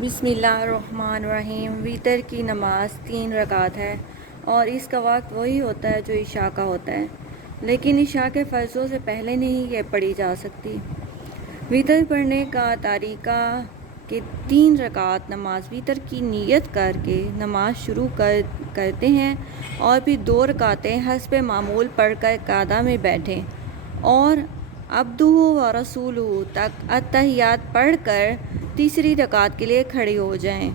بسم اللہ الرحمن الرحیم۔ ویتر کی نماز 3 رکعت ہے اور اس کا وقت وہی ہوتا ہے جو عشاء کا ہوتا ہے، لیکن عشاء کے فرضوں سے پہلے نہیں یہ پڑھی جا سکتی۔ ویتر پڑھنے کا طریقہ کہ 3 رکعت نماز ویتر کی نیت کر کے نماز شروع کرتے ہیں اور پھر 2 رکعتیں حسب معمول پڑھ کر قعدہ میں بیٹھیں اور عبدہ و رسولہ تک اتحیات پڑھ کر تیسری رکعت کے لیے کھڑے ہو جائیں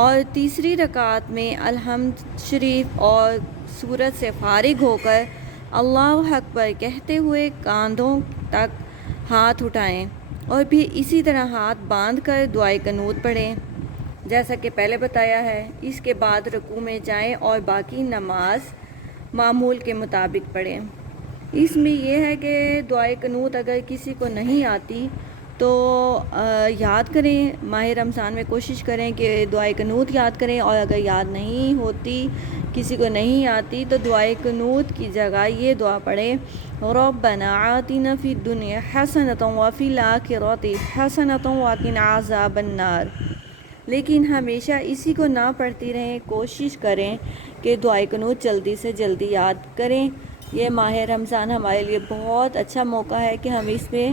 اور تیسری رکعت میں الحمد شریف اور سورت سے فارغ ہو کر اللہ اکبر کہتے ہوئے کاندھوں تک ہاتھ اٹھائیں اور پھر اسی طرح ہاتھ باندھ کر دعائے قنوت پڑھیں جیسا کہ پہلے بتایا ہے۔ اس کے بعد رکوع میں جائیں اور باقی نماز معمول کے مطابق پڑھیں۔ اس میں یہ ہے کہ دعائے قنوت اگر کسی کو نہیں آتی تو یاد کریں، ماہ رمضان میں کوشش کریں کہ دعائے قنوت یاد کریں، اور اگر یاد نہیں ہوتی، کسی کو نہیں آتی، تو دعائے قنوت کی جگہ یہ دعا پڑھیں، ربنا آتنا فی الدنیا حسنۃ وفی الآخرۃ حسنۃ وقنا عذاب النار۔ لیکن ہمیشہ اسی کو نہ پڑھتی رہیں، کوشش کریں کہ دعائے قنوت جلدی سے جلدی یاد کریں۔ یہ ماہ رمضان ہمارے لیے بہت اچھا موقع ہے کہ ہم اس میں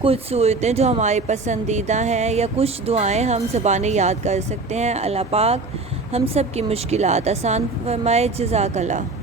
کچھ صورتیں جو ہماری پسندیدہ ہیں یا کچھ دعائیں ہم زبانیں یاد کر سکتے ہیں۔ اللہ پاک ہم سب کی مشکلات آسان فرمائے۔ جزاک اللہ۔